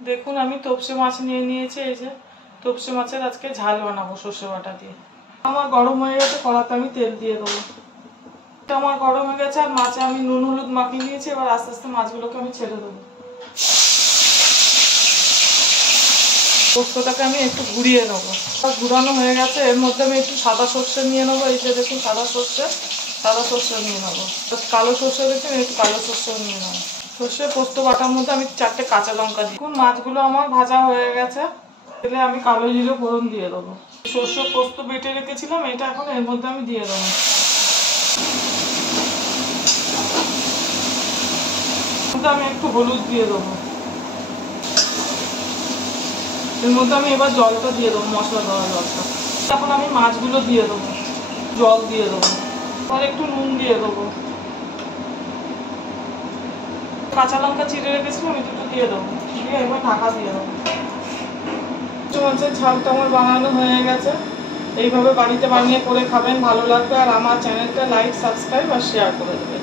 দেখুন আমি তপসে মাছ নিয়ে নিয়েছি। এই যে তপসে মাছের আজকে ঝাল বানাবো সর্ষে বাটা দিয়ে। আমার গরম হয়ে গেছে, কড়াতে আমি তেল দিয়ে দেবো। এটা আমার গরম হয়ে গেছে আর মাছে আমি নুন হলুদ মাখিয়ে নিয়েছি। এবার আস্তে আস্তে মাছগুলোকে আমি ছেড়ে দেবো। পোস্তটাকে আমি একটু ঘুরিয়ে নেবো। ঘুরানো হয়ে গেছে, এর মধ্যে আমি একটু সাদা সর্ষে নিয়ে নেবো। এই যে দেখুন সাদা সর্ষে নিয়ে নেবো। কালো সর্ষে দেখুন, একটু কালো সর্ষেও নিয়ে নেবো। সর্ষে পোস্ত বাটার মধ্যে আমি 4টে কাঁচা লঙ্কা দিই। দেখুন মাছগুলো আমার ভাজা হয়ে গেছে। তেলে আমি কালো জিরে ফোড়ন দিয়ে দেবো। সর্ষে পোস্ত বেটে রেখেছিলাম, এটা এখন এর মধ্যে আমি দিয়ে দেবো। আমি একটু হলুদ দিয়ে দেবো। এর মধ্যে আমি এবার জলটা দিয়ে দেবো, মশলা দেওয়া জলটা। এখন আমি মাছগুলো দিয়ে দেবো, জল দিয়ে দেবো, আর একটু নুন দিয়ে দেবো। কাঁচা লঙ্কা চিড়ে রেখেছিলাম, আমি দুটো দিয়ে দেবো। দিয়ে এবার ঢাকা দিয়ে দেবো। মাছের ঝালটা আমার বানানো হয়ে গেছে। এইভাবে বাড়িতে বানিয়ে করে খাবেন, ভালো লাগবে। আর আমার চ্যানেলটা লাইক, সাবস্ক্রাইব আর শেয়ার করে দেবেন।